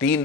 3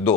2,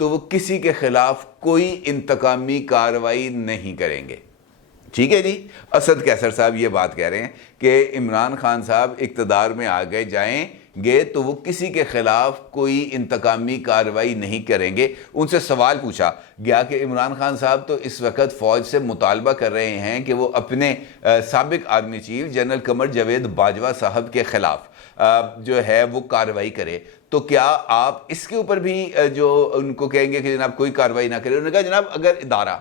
تو وہ کسی کے خلاف کوئی انتقامی کارروائی نہیں کریں گے۔ ٹھیک ہے جی، اسد کیسر صاحب یہ بات کہہ رہے ہیں کہ عمران خان صاحب اقتدار میں آ گئے جائیں گے تو وہ کسی کے خلاف کوئی انتقامی کارروائی نہیں کریں گے۔ ان سے سوال پوچھا گیا کہ عمران خان صاحب تو اس وقت فوج سے مطالبہ کر رہے ہیں کہ وہ اپنے سابق army chief general Qamar Javed Bajwa صاحب کے خلاف جو ہے وہ کارروائی کرے، تو کیا آپ اس کے اوپر بھی جو ان کو کہیں گے کہ جناب کوئی کارروائی نہ کرے؟ انہوں نے کہا جناب اگر ادارہ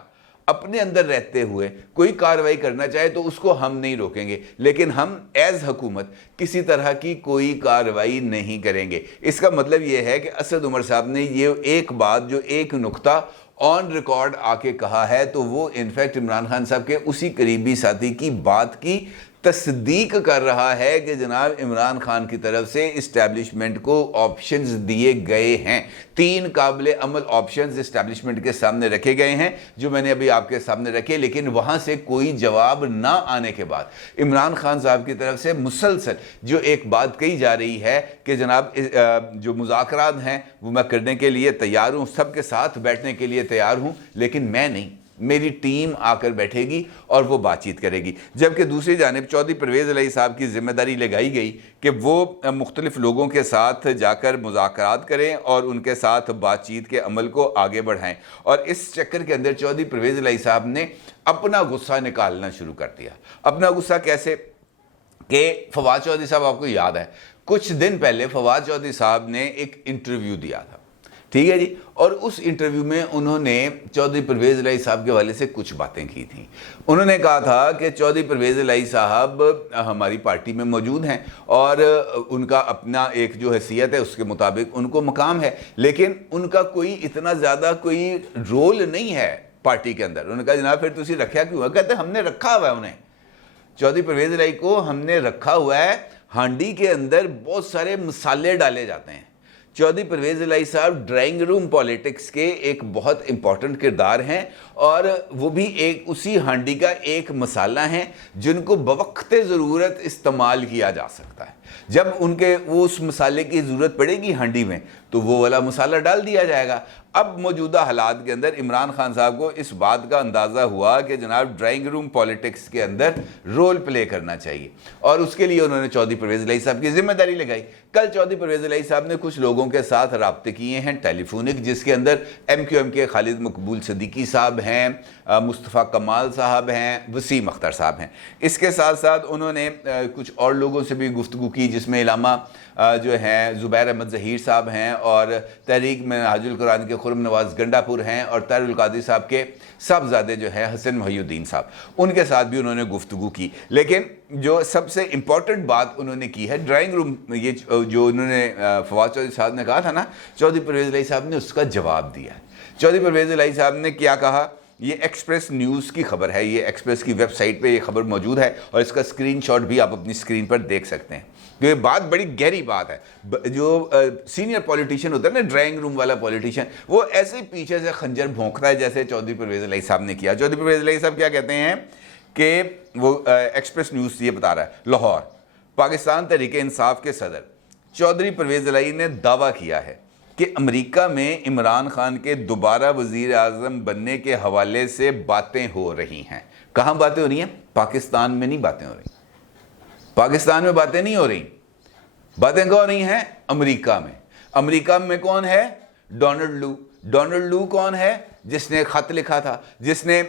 اپنے اندر رہتے ہوئے کوئی کارروائی کرنا چاہے تو اس کو ہم نہیں روکیں گے، لیکن ہم ایز حکومت کسی طرح کی کوئی کارروائی نہیں کریں گے۔ اس کا مطلب یہ ہے کہ اسد عمر صاحب نے یہ ایک بات، جو ایک نقطہ آن ریکارڈ آ کے کہا ہے، تو وہ انفیکٹ عمران خان صاحب کے اسی قریبی ساتھی کی بات کی تصدیق کر رہا ہے کہ جناب عمران خان کی طرف سے اسٹیبلشمنٹ کو آپشنز دیے گئے ہیں۔ 3 قابل عمل آپشنز اسٹیبلشمنٹ کے سامنے رکھے گئے ہیں، جو میں نے ابھی آپ کے سامنے رکھے، لیکن وہاں سے کوئی جواب نہ آنے کے بعد عمران خان صاحب کی طرف سے مسلسل جو ایک بات کہی جا رہی ہے کہ جناب جو مذاکرات ہیں وہ میں کرنے کے لیے تیار ہوں، سب کے ساتھ بیٹھنے کے لیے تیار ہوں، لیکن میں نہیں، میری ٹیم آ کر بیٹھے گی اور وہ بات چیت کرے گی۔ جبکہ دوسری جانب چودھری پرویز الہی صاحب کی ذمہ داری لگائی گئی کہ وہ مختلف لوگوں کے ساتھ جا کر مذاکرات کریں اور ان کے ساتھ بات چیت کے عمل کو آگے بڑھائیں، اور اس چکر کے اندر چودھری پرویز الہی صاحب نے اپنا غصہ نکالنا شروع کر دیا۔ اپنا غصہ کیسے؟ کہ فواد چودھری صاحب، آپ کو یاد ہے کچھ دن پہلے فواد چودھری صاحب نے ایک انٹرویو دیا تھا، ٹھیک ہے جی، اور اس انٹرویو میں انہوں نے چودھری پرویز الہی صاحب کے حوالے سے کچھ باتیں کی تھیں۔ انہوں نے کہا تھا کہ چودھری پرویز الہی صاحب ہماری پارٹی میں موجود ہیں اور ان کا اپنا ایک جو حیثیت ہے اس کے مطابق ان کو مقام ہے، لیکن ان کا کوئی اتنا زیادہ کوئی رول نہیں ہے پارٹی کے اندر۔ انہوں نے کہا جناب پھر تسی رکھا کیوں ہے؟ کہتے ہیں ہم نے رکھا ہوا ہے انہیں، چودھری پرویز الہی کو ہم نے رکھا ہوا ہے۔ ہانڈی کے اندر بہت سارے مسالے ڈالے جاتے ہیں۔ چودھری پرویز الہی صاحب ڈرائنگ روم پالیٹکس کے ایک بہت امپورٹنٹ کردار ہیں، اور وہ بھی ایک اسی ہانڈی کا ایک مسالہ ہیں جن کو بوقت ضرورت استعمال کیا جا سکتا ہے۔ جب ان کے وہ اس مسالے کی ضرورت پڑے گی ہانڈی میں تو وہ والا مسالہ ڈال دیا جائے گا۔ اب موجودہ حالات کے اندر عمران خان صاحب کو اس بات کا اندازہ ہوا کہ جناب ڈرائنگ روم پالیٹکس کے اندر رول پلے کرنا چاہیے، اور اس کے لیے انہوں نے چودھری پرویز الہی صاحب کی ذمہ داری لگائی۔ کل چودھری پرویز الہی صاحب نے کچھ لوگوں کے ساتھ رابطے کیے ہیں ٹیلی فونک، جس کے اندر MQM کے خالد مقبول صدیقی صاحب ہیں، مصطفیٰ کمال صاحب ہیں، وسیم اختر صاحب ہیں۔ اس کے ساتھ ساتھ انہوں نے کچھ اور لوگوں سے بھی گفتگو کی، جس میں علامہ جو ہیں زبیر احمد ظہیر صاحب ہیں، اور تحریک منہاج القرآن کے خرم نواز گنڈا پور ہیں، اور طاہر القادری صاحب کے صاحبزادے جو ہیں حسن محی الدین صاحب، ان کے ساتھ بھی انہوں نے گفتگو کی۔ لیکن جو سب سے امپورٹنٹ بات انہوں نے کی ہے ڈرائنگ روم، یہ جو انہوں نے فواد چودھری صاحب نے کہا تھا نا، چودھری پرویز الہی صاحب نے اس کا جواب دیا ہے۔ چودھری پرویز الہی صاحب نے کیا کہا؟ یہ ایکسپریس نیوز کی خبر ہے، یہ ایکسپریس کی ویب سائٹ پہ یہ خبر موجود ہے، اور اس کا اسکرین شاٹ بھی آپ اپنی اسکرین پر دیکھ سکتے ہیں۔ یہ بات بڑی گہری بات ہے۔ جو سینئر پولیٹیشین ہوتا ہے نا، ڈرائنگ روم والا پولیٹیشین، وہ ایسے ہی پیچھے سے خنجر بھونکتا ہے جیسے چودھری پرویز الہی صاحب نے کیا۔ چودھری پرویز الہی صاحب کیا کہتے ہیں کہ وہ ایکسپریس نیوز یہ بتا رہا ہے، لاہور پاکستان تحریک انصاف کے صدر چودھری پرویز الہی نے دعویٰ کیا ہے کہ امریکہ میں عمران خان کے دوبارہ وزیر اعظم بننے کے حوالے سے باتیں ہو رہی ہیں۔ کہاں باتیں ہو رہی ہیں؟ پاکستان میں نہیں باتیں ہو رہی، پاکستان میں باتیں نہیں ہو رہی، باتیں کہاں ہو رہی ہیں؟ امریکہ میں۔ امریکہ میں کون ہے؟ ڈونلڈ لو۔ ڈونلڈ لو کون ہے؟ جس نے خط لکھا تھا، جس نے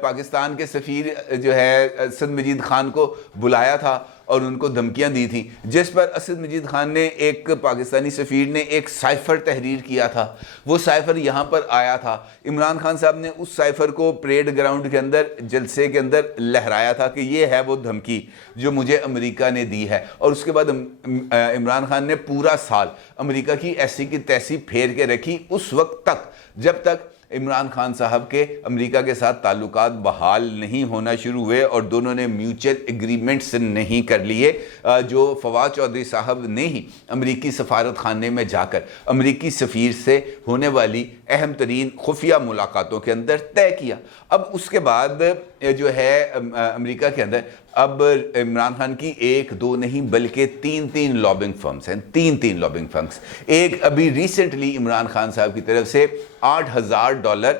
پاکستان کے سفیر جو ہے اسد مجید خان کو بلایا تھا اور ان کو دھمکیاں دی تھیں، جس پر اسد مجید خان نے ایک پاکستانی سفیر نے ایک سائفر تحریر کیا تھا۔ وہ سائفر یہاں پر آیا تھا، عمران خان صاحب نے اس سائفر کو پریڈ گراؤنڈ کے اندر جلسے کے اندر لہرایا تھا کہ یہ ہے وہ دھمکی جو مجھے امریکہ نے دی ہے، اور اس کے بعد عمران خان نے پورا سال امریکہ کی ایسی کی تیسی پھیر کے رکھی، اس وقت تک جب تک عمران خان صاحب کے امریکہ کے ساتھ تعلقات بحال نہیں ہونا شروع ہوئے اور دونوں نے میوچل ایگریمنٹس نہیں کر لیے، جو فواد چودھری صاحب نے ہی امریکی سفارت خانے میں جا کر امریکی سفیر سے ہونے والی اہم ترین خفیہ ملاقاتوں کے اندر طے کیا۔ اب اس کے بعد جو ہے امریکہ کے اندر اب عمران خان کی ایک دو نہیں بلکہ تین لابنگ فرمز ہیں، تین لابنگ فرمز۔ ایک ابھی ریسنٹلی عمران خان صاحب کی طرف سے $8,000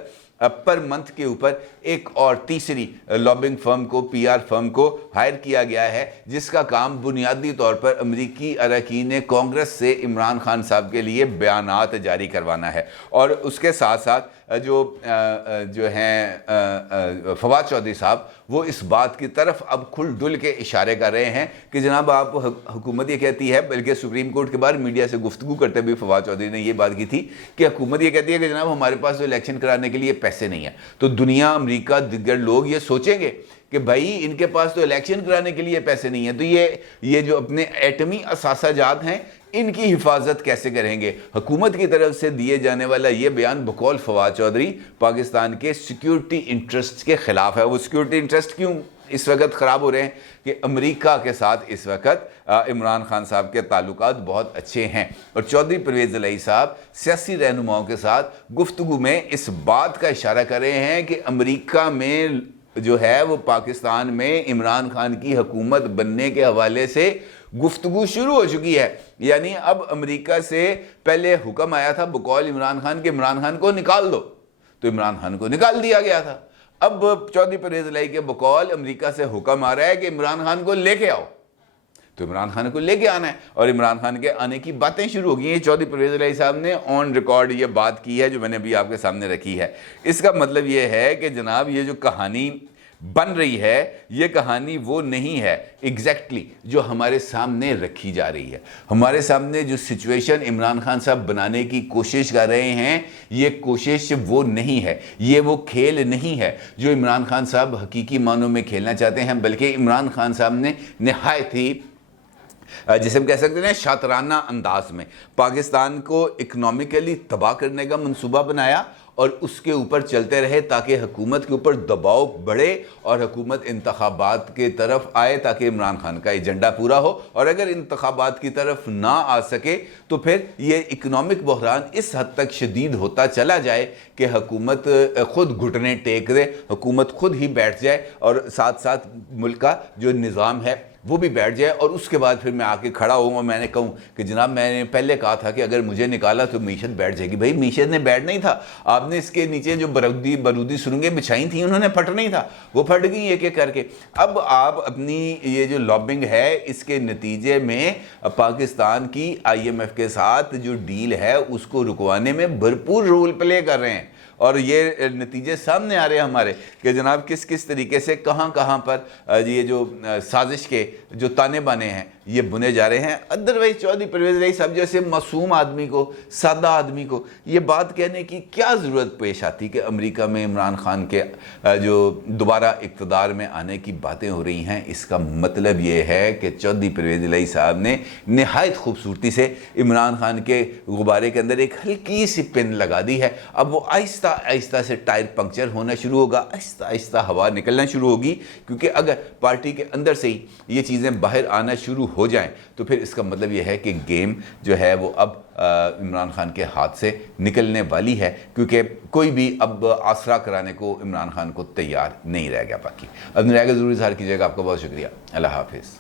پر منتھ کے اوپر ایک اور تیسری لابنگ فرم کو، پی آر فرم کو ہائر کیا گیا ہے، جس کا کام بنیادی طور پر امریکی اراکین کانگریس سے عمران خان صاحب کے لیے بیانات جاری کروانا ہے۔ اور اس کے ساتھ ساتھ جو ہیں فواد چودھری صاحب وہ اس بات کی طرف اب کھل ڈل کے اشارے کر رہے ہیں کہ جناب آپ، حکومت یہ کہتی ہے، بلکہ سپریم کورٹ کے بعد میڈیا سے گفتگو کرتے ہوئے فواد چودھری نے یہ بات کی تھی کہ حکومت یہ کہتی ہے کہ جناب ہمارے پاس تو الیکشن کرانے کے لیے پیسے نہیں ہیں، تو دنیا، امریکہ، دیگر لوگ یہ سوچیں گے کہ بھائی ان کے پاس تو الیکشن کرانے کے لیے پیسے نہیں ہیں، تو یہ جو اپنے ایٹمی اثاثہ جات ہیں ان کی حفاظت کیسے کریں گے؟ حکومت کی طرف سے دیے جانے والا یہ بیان بقول فواد چودھری پاکستان کے سیکیورٹی انٹرسٹ کے خلاف ہے۔ وہ سیکیورٹی انٹرسٹ کیوں اس وقت خراب ہو رہے ہیں کہ امریکہ کے ساتھ اس وقت عمران خان صاحب کے تعلقات بہت اچھے ہیں، اور چودھری پرویز الہی صاحب سیاسی رہنماؤں کے ساتھ گفتگو میں اس بات کا اشارہ کر رہے ہیں کہ امریکہ میں جو ہے وہ پاکستان میں عمران خان کی حکومت بننے کے حوالے سے گفتگو شروع ہو چکی ہے۔ یعنی اب امریکہ سے پہلے حکم آیا تھا بقول عمران خان کہ عمران خان کو نکال دو، تو عمران خان کو نکال دیا گیا تھا۔ اب چودھری پرویز الہی کے بقول امریکہ سے حکم آ رہا ہے کہ عمران خان کو لے کے آؤ، تو عمران خان کو لے کے آنا ہے، اور عمران خان کے آنے کی باتیں شروع ہو گئی ہیں۔ چودھری پرویز الہی صاحب نے آن ریکارڈ یہ بات کی ہے جو میں نے ابھی آپ کے سامنے رکھی ہے۔ اس کا مطلب یہ ہے کہ جناب یہ جو کہانی بن رہی ہے، یہ کہانی وہ نہیں ہے ایگزیکٹلی جو ہمارے سامنے رکھی جا رہی ہے۔ ہمارے سامنے جو سچویشن عمران خان صاحب بنانے کی کوشش کر رہے ہیں، یہ کوشش وہ نہیں ہے، یہ وہ کھیل نہیں ہے جو عمران خان صاحب حقیقی معنوں میں کھیلنا چاہتے ہیں، بلکہ عمران خان صاحب نے نہایت ہی، جسے ہم کہہ سکتے ہیں شاطرانہ انداز میں پاکستان کو اکنامکلی تباہ کرنے کا منصوبہ بنایا، اور اس کے اوپر چلتے رہے تاکہ حکومت کے اوپر دباؤ بڑھے اور حکومت انتخابات کے طرف آئے تاکہ عمران خان کا ایجنڈا پورا ہو، اور اگر انتخابات کی طرف نہ آ سکے تو پھر یہ اکنامک بحران اس حد تک شدید ہوتا چلا جائے کہ حکومت خود گھٹنے ٹیک دے، حکومت خود ہی بیٹھ جائے، اور ساتھ ساتھ ملک کا جو نظام ہے وہ بھی بیٹھ جائے، اور اس کے بعد پھر میں آ کے کھڑا ہوں اور میں نے کہوں کہ جناب میں نے پہلے کہا تھا کہ اگر مجھے نکالا تو معیشت بیٹھ جائے گی۔ بھائی معیشت نے بیٹھ نہیں تھا، آپ نے اس کے نیچے جو برودی سرنگیں بچھائی تھیں انہوں نے پھٹ نہیں تھا، وہ پھٹ گئی ایک ایک کر کے۔ اب آپ اپنی یہ جو لابنگ ہے اس کے نتیجے میں پاکستان کی آئی ایم ایف کے ساتھ جو ڈیل ہے اس کو رکوانے میں بھرپور رول پلے کر رہے ہیں، اور یہ نتیجے سامنے آ رہے ہیں ہمارے کہ جناب کس طریقے سے کہاں پر یہ جو سازش کے جو تانے بانے ہیں یہ بنے جا رہے ہیں۔ ادروائز چودھری پرویز الہی صاحب جیسے معصوم آدمی کو، سادہ آدمی کو یہ بات کہنے کی کیا ضرورت پیش آتی کہ امریکہ میں عمران خان کے جو دوبارہ اقتدار میں آنے کی باتیں ہو رہی ہیں؟ اس کا مطلب یہ ہے کہ چودھری پرویز الہی صاحب نے نہایت خوبصورتی سے عمران خان کے غبارے کے اندر ایک ہلکی سی پن لگا دی ہے۔ اب وہ آہستہ آہستہ سے ٹائر پنکچر ہونا شروع ہوگا، آہستہ آہستہ ہوا نکلنا شروع ہوگی، کیونکہ اگر پارٹی کے اندر سے ہی یہ چیزیں باہر آنا شروع ہو جائیں تو پھر اس کا مطلب یہ ہے کہ گیم جو ہے وہ اب عمران خان کے ہاتھ سے نکلنے والی ہے، کیونکہ کوئی بھی اب آسرا کرانے کو عمران خان کو تیار نہیں رہ گیا۔ باقی اپنی رائے کا ضرور اظہار کیجیے گا۔ آپ کا بہت شکریہ، اللہ حافظ۔